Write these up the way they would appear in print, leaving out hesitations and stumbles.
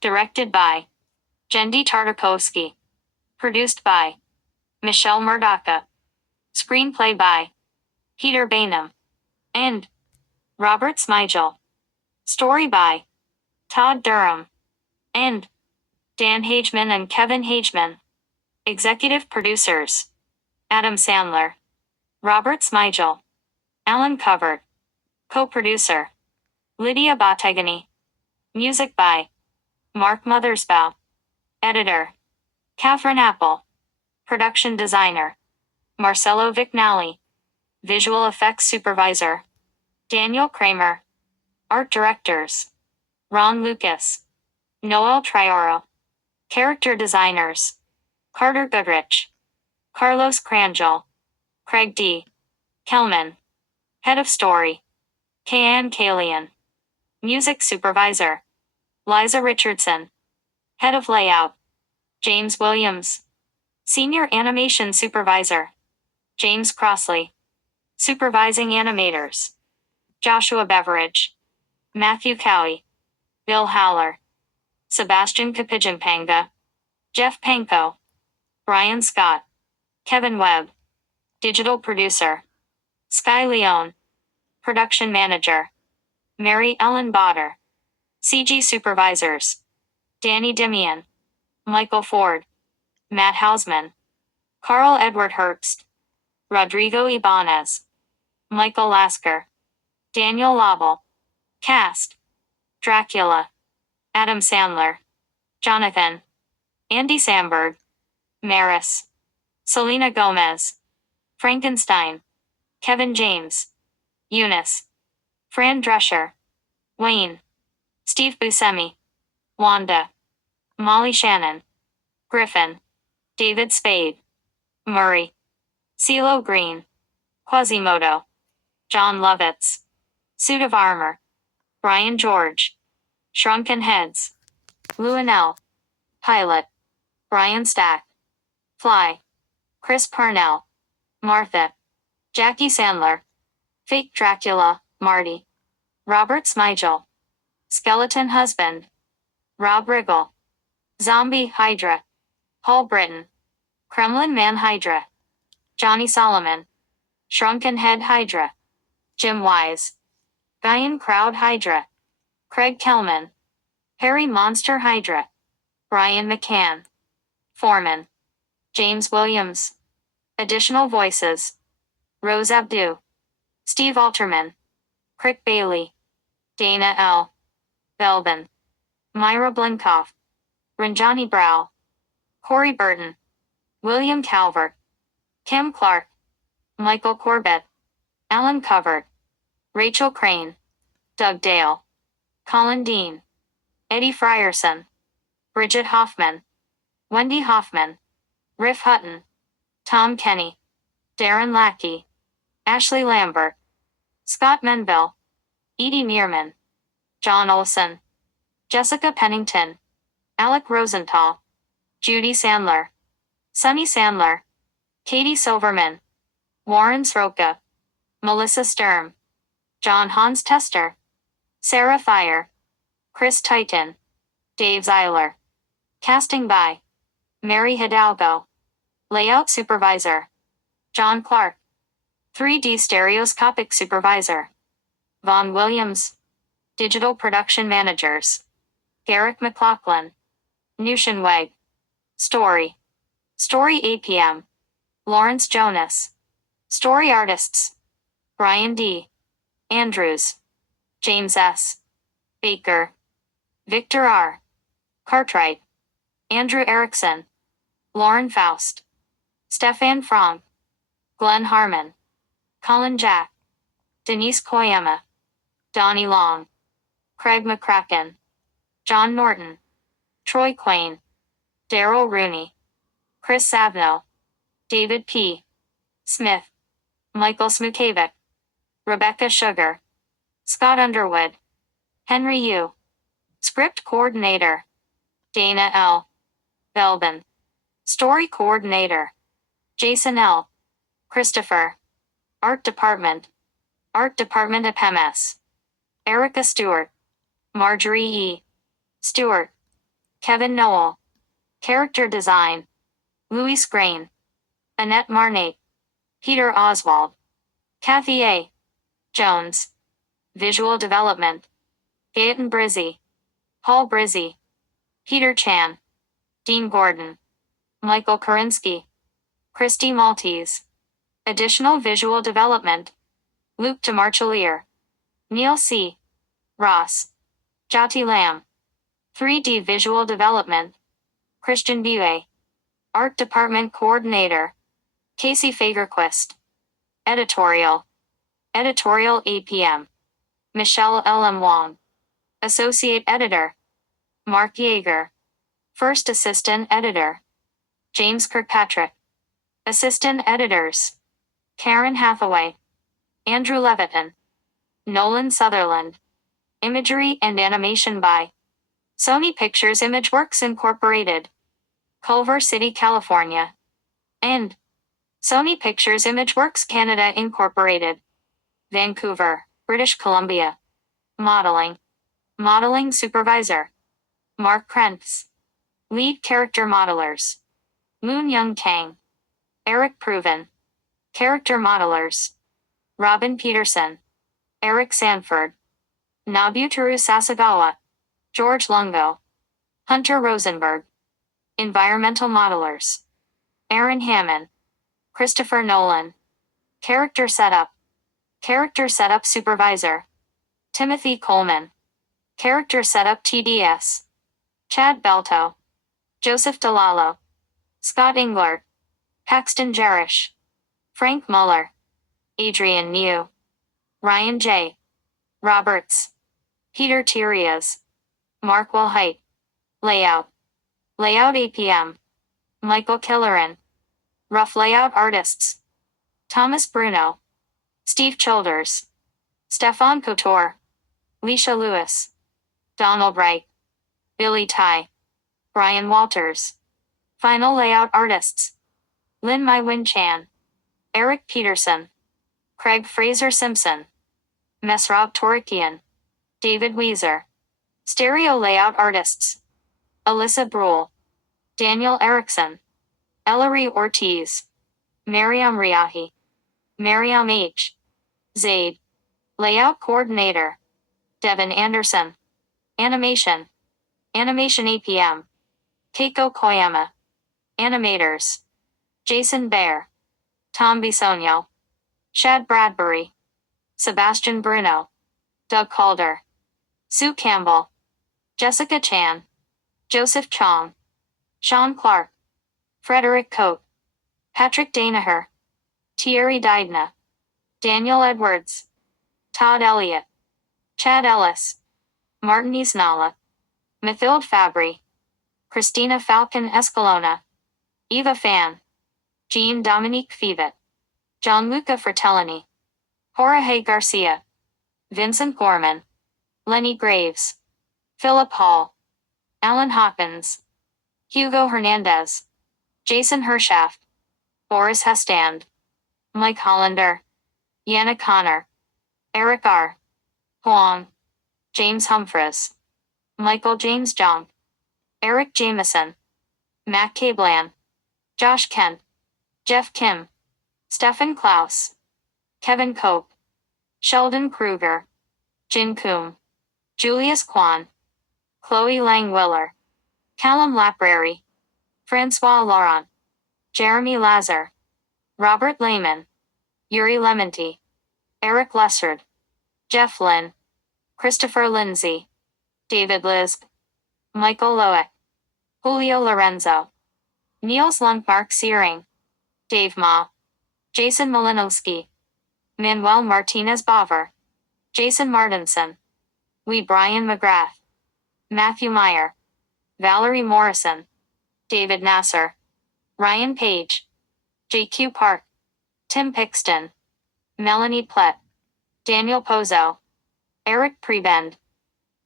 Directed by Jendi Tartakovsky. Produced by Michelle Murdoka. Screenplay by Peter Bainham and Robert Smigel. Story by Todd Durham and Dan Hageman and Kevin Hageman. Executive producers Adam Sandler, Robert Smigel, Alan Covert. Co-producer Lydia Bottegani. Music by Mark Mothersbaugh. Editor Catherine Apple. Production designer Marcelo Vignali. Visual effects supervisor Daniel Kramer. Art directors Ron Lucas, Noel Trioro. Character designers Carter Goodrich, Carlos Cranjol, Craig D. Kelman. Head of story Kayan Kalian. Music supervisor Liza Richardson. Head of layout James Williams. Senior animation supervisor James Crossley. Supervising animators Joshua Beveridge, Matthew Cowie, Bill Howler, Sebastian Kapijampanga, Jeff Panko, Brian Scott, Kevin Webb. Digital producer Sky Leone. Production manager Mary Ellen Botter. CG supervisors Danny Dimian, Michael Ford, Matt Hausman, Carl Edward Herbst, Rodrigo Ibanez, Michael Lasker, Daniel Laval. Cast Dracula, Adam Sandler, Jonathan, Andy Samberg, Maris, Selena Gomez, Frankenstein, Kevin James, Eunice, Fran Drescher, Wayne, Steve Buscemi, Wanda, Molly Shannon, Griffin, David Spade, Murray, CeeLo Green, Quasimodo, John Lovitz, Suit of Armor, Brian George, Shrunken Heads, Luanell, Pilot, Brian Stack, Fly, Chris Parnell, Martha, Jackie Sandler, Fake Dracula, Marty, Robert Smigel, Skeleton Husband, Rob Riggle, Zombie Hydra, Paul Britton, Kremlin Man Hydra, Johnny Solomon, Shrunken Head Hydra, Jim Wise, Guyan Crowd Hydra, Craig Kelman, Harry Monster Hydra, Brian McCann, Foreman, James Williams. Additional voices Rose Abdu, Steve Alterman, Crick Bailey, Dana L. Belbin, Myra Blinkoff, Ranjani Brow, Corey Burton, William Calvert, Kim Clark, Michael Corbett, Alan Covert, Rachel Crane, Doug Dale, Colin Dean, Eddie Frierson, Bridget Hoffman, Wendy Hoffman, Riff Hutton, Tom Kenny, Darren Lackey, Ashley Lambert, Scott Menville, Edie Meerman, John Olson, Jessica Pennington, Alec Rosenthal, Judy Sandler, Sunny Sandler, Katie Silverman, Warren Sroka, Melissa Sturm, John Hans Tester, Sarah Fire, Chris Titan, Dave Zeiler. Casting by Mary Hidalgo. Layout supervisor John Clark. 3D stereoscopic supervisor Vaughn Williams. Digital production managers Garrick McLaughlin, Nushin Weg. Story 8 p.m. Lawrence Jonas. Story artists Brian D. Andrews, James S. Baker, Victor R. Cartwright, Andrew Erickson, Lauren Faust, Stefan Frank, Glenn Harmon, Colin Jack, Denise Koyama, Donnie Long, Craig McCracken, John Norton, Troy Quayne, Daryl Rooney, Chris Savno, David P. Smith, Michael Smukavic, Rebecca Sugar, Scott Underwood, Henry Yu. Script coordinator Dana L. Belbin. Story coordinator Jason L. Christopher. Art Department of MS. Erica Stewart, Marjorie E. Stewart, Kevin Noel. Character design, Louis Grain. Annette Marnate. Peter Oswald. Kathy A. Jones. Visual development, Gaetan Brizzi. Paul Brizzi. Peter Chan. Dean Gordon. Michael Korinsky. Christy Maltese. Additional visual development, Luke DeMarchelier. Neil C. Ross. Jyoti Lam. 3D visual development, Christian Bue. Art department coordinator, Casey Fagerquist. Editorial. Editorial APM. Michelle L.M. Wong. Associate editor, Mark Yeager. First assistant editor, James Kirkpatrick. Assistant editors, Karen Hathaway. Andrew Leviton. Nolan Sutherland. Imagery and animation by Sony Pictures Imageworks Incorporated. Culver City, California. And Sony Pictures Imageworks Canada Incorporated. Vancouver, British Columbia. Modeling. Modeling supervisor, Mark Krentz. Lead character modelers, Moon Young Kang. Eric Proven. Character modelers, Robin Peterson. Eric Sanford. Nobutaru Sasagawa. George Lungo. Hunter Rosenberg. Environmental modelers, Aaron Hammond. Christopher Nolan. Character setup. Character setup supervisor, Timothy Coleman. Character setup TDS, Chad Belto. Joseph Delalo. Scott Englert. Paxton Jerish. Frank Muller. Adrian New. Ryan J. Roberts. Peter Tirias. Mark Wilhite. Layout. Layout APM. Michael Killeran. Rough layout artists, Thomas Bruno. Steve Childers. Stefan Couture. Leisha Lewis. Donald Wright. Billy Ty. Brian Walters. Final layout artists, Lin Mai Win Chan. Eric Peterson. Craig Fraser Simpson. Mesrab Torikian. David Weezer. Stereo layout artists, Alyssa Brule. Daniel Erickson. Ellery Ortiz. Mariam Riahi. Mariam H. Zaid. Layout coordinator, Devin Anderson. Animation. Animation APM. Keiko Koyama. Animators, Jason Baer. Tom Bisogno. Shad Bradbury. Sebastian Bruno. Doug Calder. Sue Campbell. Jessica Chan. Joseph Chong. Sean Clark. Frederick Coate. Patrick Danaher. Thierry Didna. Daniel Edwards. Todd Elliott. Chad Ellis. Martin Isnala. Mathilde Fabry. Christina Falcon Escalona. Eva Fan. Jean Dominique Fivet. Gianluca Fratellini. Jorge Garcia. Vincent Gorman. Lenny Graves. Philip Hall. Alan Hawkins. Hugo Hernandez. Jason Hershaft. Boris Hestand. Mike Hollander. Yana Connor. Eric R. Huang. James Humphreys. Michael James Jong. Eric Jameson. Matt Cablan. Josh Kent. Jeff Kim. Stefan Klaus. Kevin Cope. Sheldon Kruger. Jin Koom. Julius Kwan. Chloe Langwiller. Callum Laprairie. Francois Laurent. Jeremy Lazar. Robert Lehman. Yuri Lementi. Eric Lessard. Jeff Lynn. Christopher Lindsay. David Lisb. Michael Loeck. Julio Lorenzo. Niels Lundmark Searing. Dave Ma. Jason Malinowski. Manuel Martinez Baver. Jason Martinson. Lee Brian McGrath. Matthew Meyer. Valerie Morrison. David Nasser. Ryan Page. JQ Park. Tim Pixton. Melanie Plett. Daniel Pozo. Eric Prebend.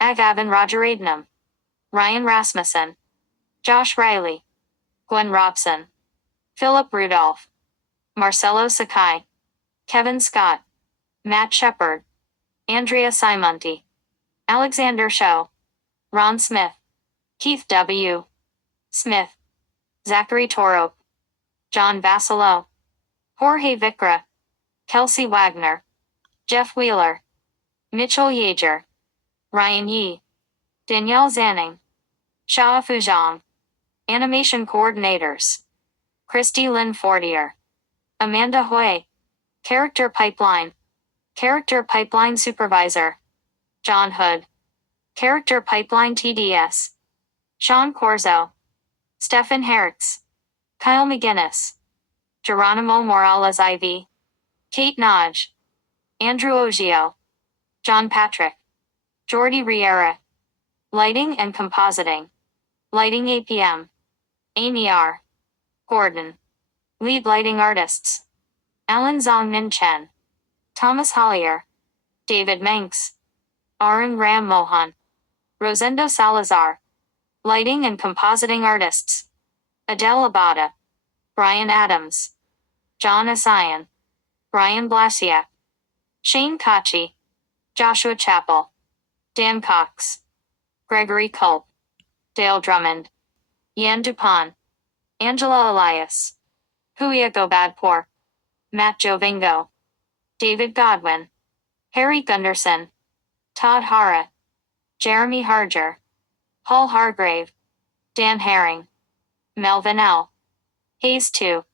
Agavin Rajaratnam. Ryan Rasmussen. Josh Riley. Gwen Robson. Philip Rudolph. Marcelo Sakai. Kevin Scott. Matt Shepard. Andrea Simonti. Alexander Show. Ron Smith. Keith W. Smith, Zachary Toro, John Vassilo, Jorge Vicra, Kelsey Wagner, Jeff Wheeler, Mitchell Yeager, Ryan Yi, Danielle Zanning, Xia Fuzhang. Animation coordinators: Christy Lynn Fortier, Amanda Hui. Character pipeline supervisor: John Hood. Character pipeline TDS: Sean Corzo, Stefan Hertz, Kyle McGinnis, Geronimo Morales IV, Kate Nodge, Andrew Oggio, John Patrick, Jordi Riera. Lighting and compositing: Lighting APM, Amy R. Gordon. Lead lighting artists: Alan Zong Nin Chen, Thomas Hollier, David Manx, Arun Ram Mohan, Rosendo Salazar. Lighting and compositing artists: Adele Abada, Brian Adams, John Asayan, Brian Blasiak, Shane Kachi, Joshua Chappell, Dan Cox, Gregory Culp, Dale Drummond, Yan Dupont, Angela Elias, Huya Gobadpour, Matt Jovingo, David Godwin, Harry Gunderson, Todd Hara, Jeremy Harger, Paul Hargrave, Dan Herring, Melvin L. Hayes 2,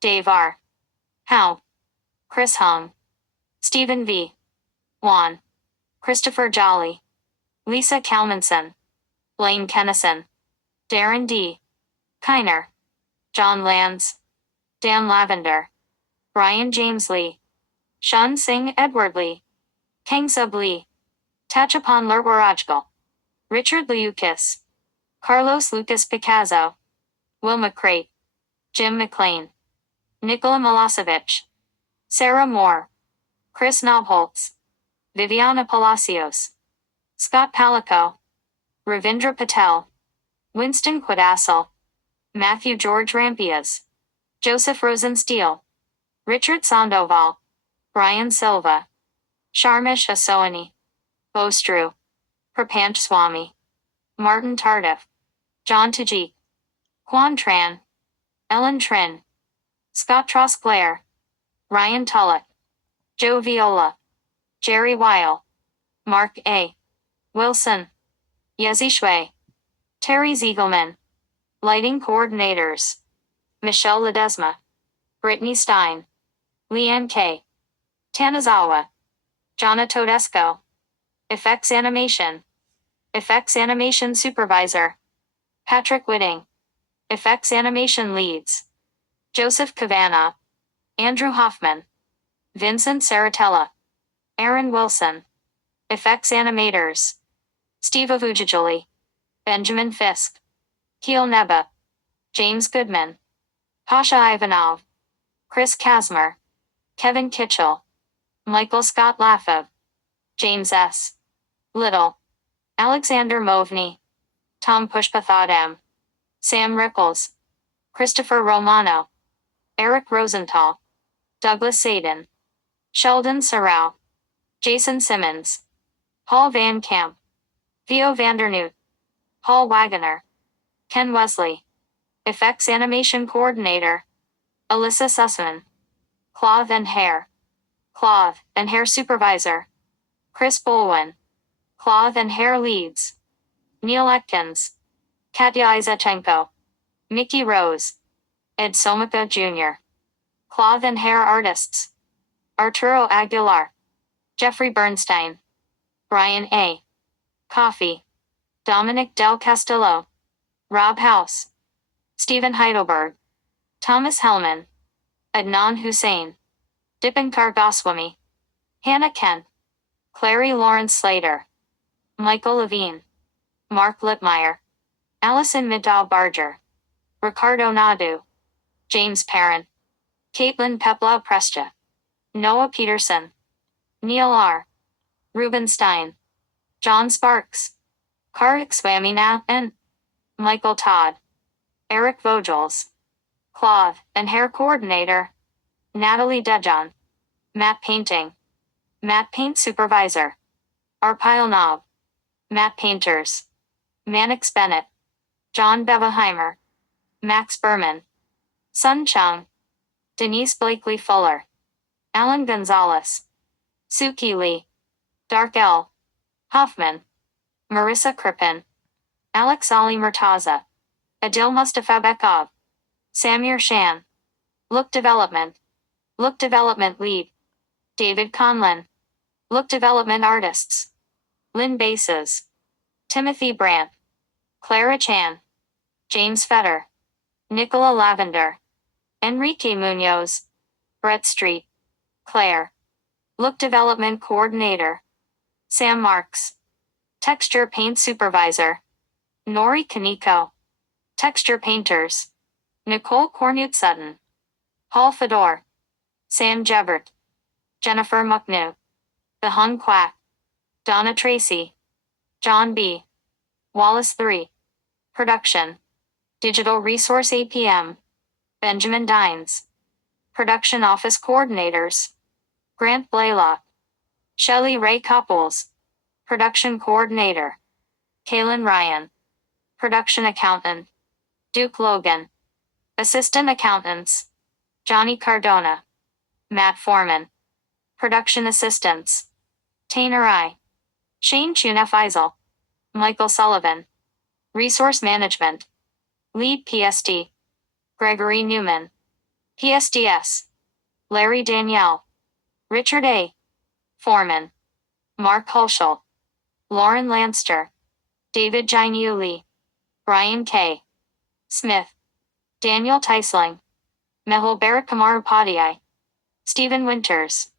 Dave R. Howe, Chris Hung, Stephen V. Wan, Christopher Jolly, Lisa Kalmanson, Blaine Kennison, Darren D. Kiner, John Lands, Dan Lavender, Brian James Lee, Shun Singh Edward Lee, Kang Sub Lee, Tachapan Lurwarajgal, Richard Liukis, Carlos Lucas Picasso, Will McCrate, Jim McLean, Nikola Milosevic, Sarah Moore, Chris Knobholtz, Viviana Palacios, Scott Palico, Ravindra Patel, Winston Quadassel, Matthew George Rampias, Joseph Rosensteel, Richard Sandoval, Brian Silva, Sharmish Asoani, Bostru, Prapanch Swami, Martin Tardif, John Tajik, Quan Tran, Ellen Trin, Scott Trosclair, Ryan Tullett, Joe Viola, Jerry Weil, Mark A. Wilson, Yezi Shui, Terry Ziegelman. Lighting coordinators: Michelle Ledesma, Brittany Stein, Leanne K. Tanazawa, Jonna Todesco. Effects animation supervisor: Patrick Whitting. Effects animation leads: Joseph Kavanagh, Andrew Hoffman, Vincent Saratella, Aaron Wilson. Effects animators: Steve Avujajoli, Benjamin Fisk, Keel Neba, James Goodman, Pasha Ivanov, Chris Kasmer, Kevin Kitchell, Michael Scott Laffov, James S. Little, Alexander Movney, Tom Pushpathadam, Sam Rickles, Christopher Romano, Eric Rosenthal, Douglas Sadin, Sheldon Sarau, Jason Simmons, Paul Van Camp, Theo Vandernoot, Paul Wagoner, Ken Wesley. Effects animation coordinator: Alyssa Sussman. Cloth and hair supervisor: Chris Bolwin. Cloth and hair leads: Neil Atkins, Katya Izachenko, Mickey Rose, Ed Somika Jr. Cloth and hair artists: Arturo Aguilar, Jeffrey Bernstein, Brian A. Coffey, Dominic Del Castillo, Rob House, Stephen Heidelberg, Thomas Hellman, Adnan Hussein, Dipankar Goswami, Hannah Kent, Clary Lawrence Slater, Michael Levine, Mark Littmeyer, Allison Middaw Barger, Ricardo Nadu, James Parent, Caitlin Peplau Prestia, Noah Peterson, Neil R. Rubenstein, John Sparks, Kartik Swamina and Michael Todd, Eric Vogels. Cloth and hair coordinator: Natalie Dejan. Matte paint supervisor: Arpile Knob. Matte painters: Mannix Bennett, John Beveheimer, Max Berman, Sun Chung, Denise Blakely Fuller, Alan Gonzalez, Suki Lee, Dark L. Hoffman, Marissa Crippen, Alex Ali Murtaza, Adil Mustafabekov, Samir Shan, Look Development Lead, David Conlin, Look Development Artists, Lynn Bases, Timothy Brandt, Clara Chan, James Fetter, Nicola Lavender, Enrique Munoz, Brett Street, Claire, Look Development Coordinator, Sam Marks, Texture Paint Supervisor, Nori Kaneko, Texture Painters, Nicole Cornute Sutton, Paul Fedor, Sam Jevert, Jennifer Mucknew, The Hung Quack, Donna Tracy, John B. Wallace 3, Production, Digital Resource APM, Benjamin Dines, Production Office Coordinators, Grant Blaylock, Shelley Ray Couples, Production Coordinator, Kaylin Ryan, Production Accountant, Duke Logan, Assistant Accountants, Johnny Cardona, Matt Foreman, Production Assistants, Tainer I, Shane Chunef Eisel, Michael Sullivan, Resource Management, Lead PSD, Gregory Newman, PSDS, Larry Danielle, Richard A. Foreman, Mark Hulschel, Lauren Lanster, David Gianuli, Brian K. Smith, Daniel Teisling, Mehul Barakamarapadhyay, Stephen Winters,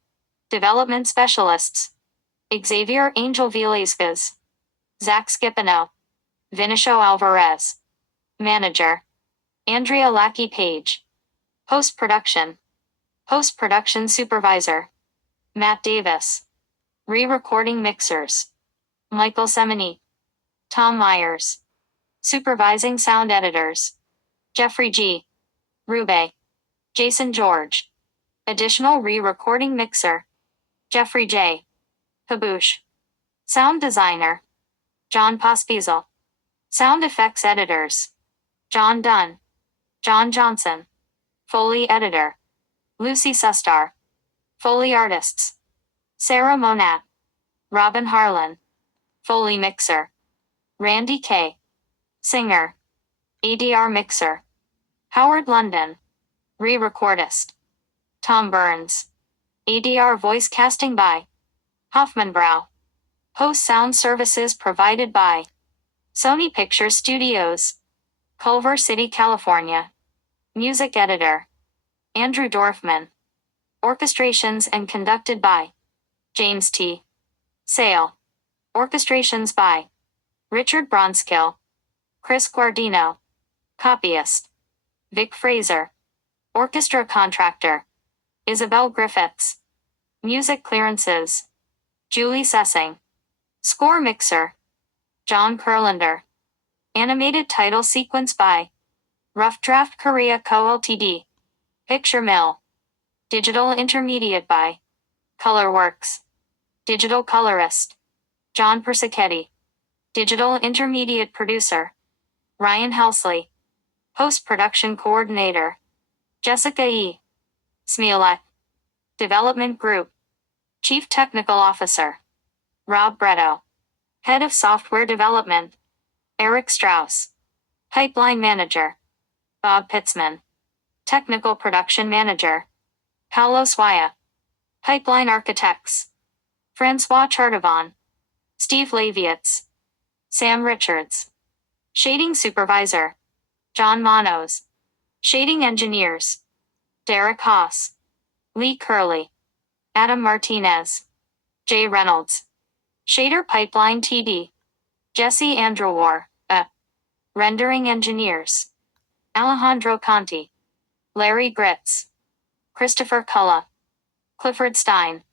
Development Specialists, Xavier Angel Villasquez, Zach Skipino, Vinicio Alvarez, Manager, Andrea Lackey Page, Post-Production Supervisor, Matt Davis, Re-Recording Mixers, Michael Semeny, Tom Myers, Supervising Sound Editors, Jeffrey G. Rube, Jason George, Additional Re-Recording Mixer, Jeffrey J. Haboosh, Sound Designer, John Pospisil, Sound Effects Editors, John Dunn, John Johnson, Foley Editor, Lucy Sustar, Foley Artists, Sarah Monat, Robin Harlan, Foley Mixer, Randy K. Singer, ADR Mixer, Howard London, Re-Recordist, Tom Burns, ADR Voice Casting by Hoffmanbrow, Post Sound Services provided by Sony Pictures Studios, Culver City, California, Music Editor, Andrew Dorfman, Orchestrations and conducted by James T. Sale, Orchestrations by Richard Bronskill, Chris Guardino, Copyist, Vic Fraser, Orchestra Contractor, Isabel Griffiths, Music Clearances, Julie Sessing, Score Mixer, John Kurlander, Animated Title Sequence by Rough Draft Korea Co. Ltd, Picture Mill, Digital Intermediate by Colorworks, Digital Colorist, John Persichetti, Digital Intermediate Producer, Ryan Helsley, Post-Production Coordinator, Jessica E. Smielek, Development Group, Chief Technical Officer, Rob Bretto, Head of Software Development, Eric Strauss, Pipeline Manager, Bob Pitzman, Technical Production Manager, Paolo Swaya, Pipeline Architects, Francois Chartavon, Steve Lavietz, Sam Richards, Shading Supervisor, John Manos, Shading Engineers, Derek Haas, Lee Curley, Adam Martinez, Jay Reynolds, Shader Pipeline TD, Jesse Andrewar, Rendering Engineers, Alejandro Conti, Larry Gritz, Christopher Culla, Clifford Stein,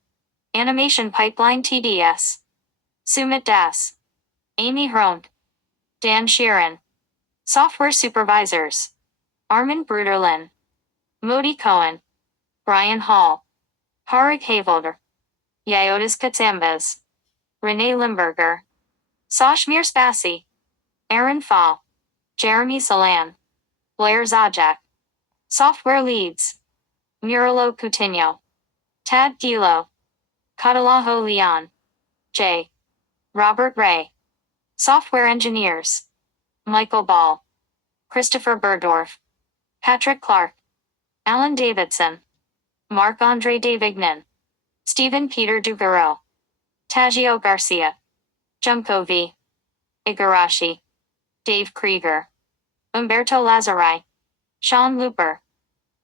Animation Pipeline TDS, Sumit Das, Amy Hrond, Dan Sheeran, Software Supervisors, Armin Bruderlin, Modi Cohen, Brian Hall, Harig Havolder, Iotis Katsambas, Renee Limburger, Sashmir Spassi, Aaron Fall, Jeremy Salan, Blair Zajac. Software leads: Murilo Coutinho, Tad Gilo, Catalajo Leon, J. Robert Ray. Software engineers: Michael Ball, Christopher Burdorf, Patrick Clark, Alan Davidson, Marc-Andre Davignon, Stephen Peter Dugaro, Tajio Garcia, Junko V. Igarashi, Dave Krieger, Umberto Lazzarai, Sean Looper,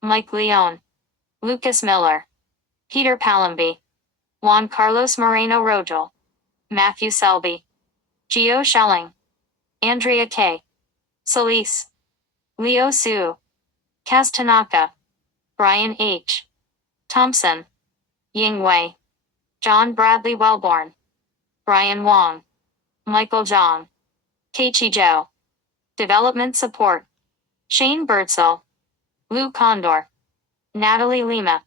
Mike Leone, Lucas Miller, Peter Palumbi, Juan Carlos Moreno Rogel, Matthew Selby, Gio Schelling, Andrea K. Solis, Leo Su, Kaz Tanaka, Brian H. Thompson, Ying Wei, John Bradley Wellborn, Brian Wong, Michael Zhang, Keiichi Zhou. Development support: Shane Birdsell, Lou Condor, Natalie Lima.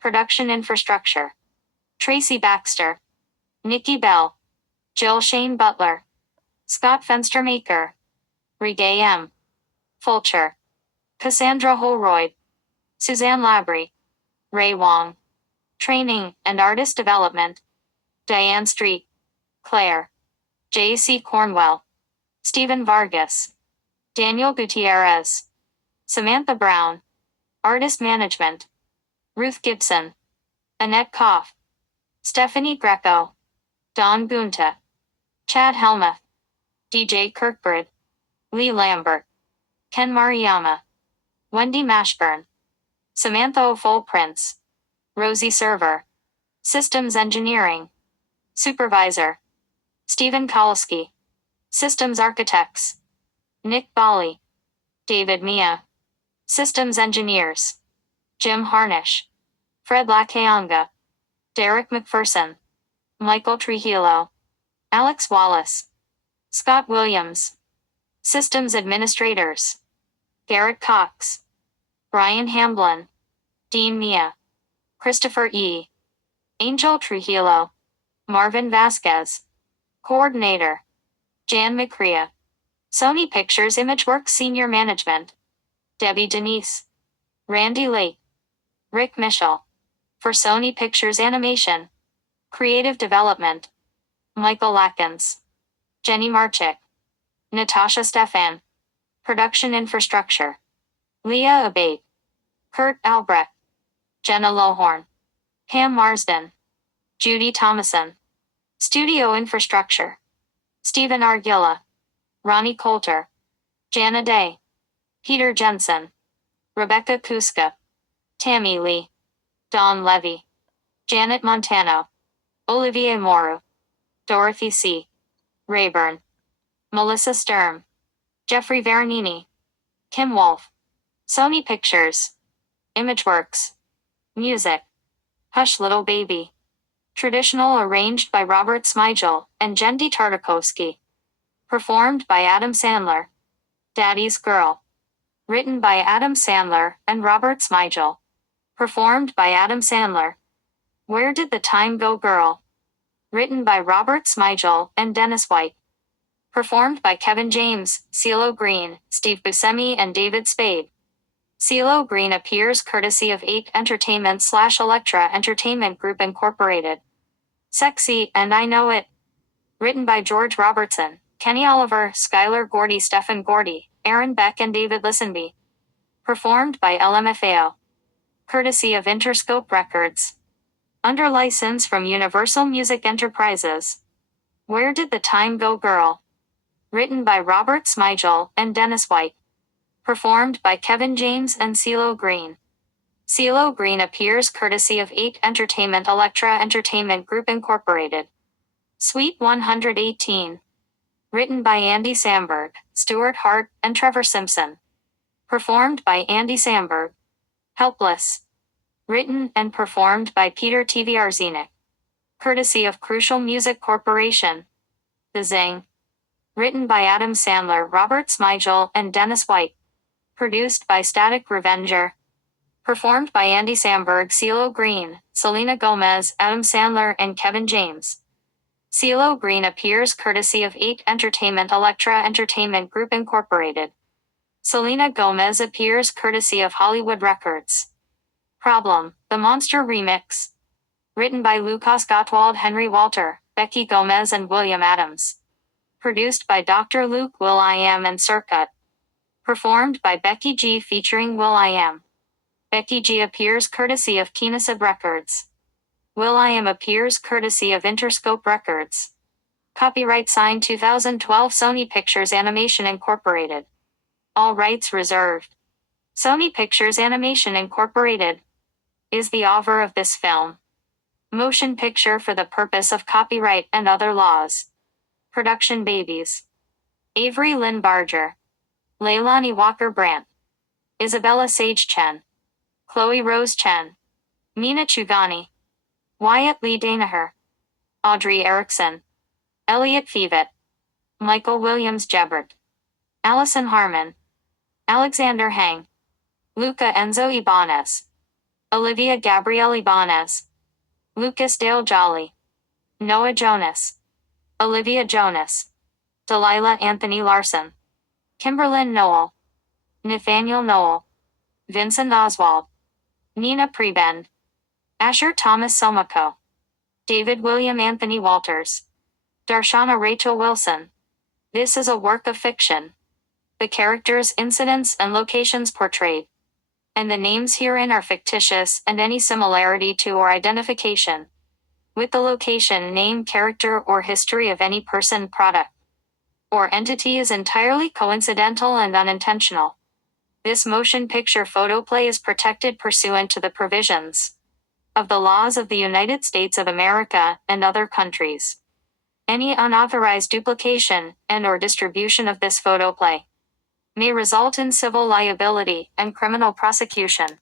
Production infrastructure: Tracy Baxter, Nikki Bell, Jill Shane Butler, Scott Fenstermaker, Regay M. Fulcher, Cassandra Holroyd, Suzanne Labrie, Ray Wong. Training and artist development: Diane Street, Claire, J.C. Cornwell, Stephen Vargas, Daniel Gutierrez, Samantha Brown. Artist management: Ruth Gibson, Annette Koff, Stephanie Greco, Don Gunta, Chad Helmuth, DJ Kirkbride, Lee Lambert, Ken Mariyama, Wendy Mashburn, Samantha O'Fole Prince, Rosie Server. Systems engineering: Supervisor: Stephen Kolsky. Systems architects: Nick Bali, David Mia. Systems engineers: Jim Harnish, Fred Lakeanga, Derek McPherson, Michael Trujillo, Alex Wallace, Scott Williams. Systems administrators: Garrett Cox, Brian Hamblin, Dean Mia, Christopher E. Angel Trujillo, Marvin Vasquez. Coordinator: Jan McCrea. Sony Pictures Imageworks Senior Management: Debbie Denise, Randy Lake, Rick Mischel. For Sony Pictures Animation, Creative Development: Michael Latkins, Jenny Marchik, Natasha Stefan. Production infrastructure: Leah Abate, Kurt Albrecht, Jenna Lohorn, Pam Marsden, Judy Thomason. Studio infrastructure: Stephen Argilla, Ronnie Coulter, Jana Day, Peter Jensen, Rebecca Kuska, Tammy Lee, Dawn Levy, Janet Montano, Olivier Moru, Dorothy C. Rayburn, Melissa Sturm, Jeffrey Veronini, Kim Wolf. Sony Pictures, Imageworks. Music: Hush Little Baby. Traditional arranged by Robert Smigel and Jendi Tartakovsky. Performed by Adam Sandler. Daddy's Girl. Written by Adam Sandler and Robert Smigel. Performed by Adam Sandler. Where Did the Time Go Girl? Written by Robert Smigel and Dennis White. Performed by Kevin James, CeeLo Green, Steve Buscemi and David Spade. CeeLo Green appears courtesy of 8 Entertainment/Elektra Entertainment Group Incorporated. Sexy and I Know It. Written by George Robertson, Kenny Oliver, Skylar Gordy, Stephen Gordy, Aaron Beck and David Lisenby. Performed by LMFAO. Courtesy of Interscope Records. Under license from Universal Music Enterprises. Where Did the Time Go Girl? Written by Robert Smigel and Dennis White. Performed by Kevin James and CeeLo Green. CeeLo Green appears courtesy of 8 Entertainment/Elektra Entertainment Group Incorporated. Suite 118. Written by Andy Samberg, Stuart Hart, and Trevor Simpson. Performed by Andy Samberg. Helpless. Written and performed by Peter Tvrzinic. Courtesy of Crucial Music Corporation. The Zing. Written by Adam Sandler, Robert Smigel, and Dennis White. Produced by Static Revenger. Performed by Andy Samberg, CeeLo Green, Selena Gomez, Adam Sandler, and Kevin James. CeeLo Green appears courtesy of 8 Entertainment Elektra Entertainment Group Incorporated. Selena Gomez appears courtesy of Hollywood Records. Problem: The Monster Remix. Written by Lucas Gottwald, Henry Walter, Becky Gomez and William Adams. Produced by Dr. Luke, will.i.am and Circuit. Performed by Becky G featuring will.i.am. Becky G appears courtesy of Kenosib Records. will.i.am appears courtesy of Interscope Records. Copyright signed 2012 Sony Pictures Animation Incorporated. All rights reserved. Sony Pictures Animation Incorporated is the author of this film. Motion picture for the purpose of copyright and other laws. Production babies: Avery Lynn Barger, Leilani Walker Brandt, Isabella Sage Chen, Chloe Rose Chen, Mina Chugani, Wyatt Lee Danaher, Audrey Erickson, Elliot Fevet, Michael Williams Jebbert, Allison Harmon, Alexander Hang, Luca Enzo Ibanez, Olivia Gabrielle Ibanez, Lucas Dale Jolly, Noah Jonas, Olivia Jonas, Delilah Anthony Larson, Kimberlyn Noel, Nathaniel Noel, Vincent Oswald, Nina Prebend, Asher Thomas Somako, David William Anthony Walters, Darshana Rachel Wilson. This is a work of fiction. The characters, incidents, and locations portrayed, and the names herein are fictitious, and any similarity to or identification with the location, name, character, or history of any person, product, or entity is entirely coincidental and unintentional. This motion picture photoplay is protected pursuant to the provisions of the laws of the United States of America and other countries. Any unauthorized duplication and/or distribution of this photoplay may result in civil liability and criminal prosecution.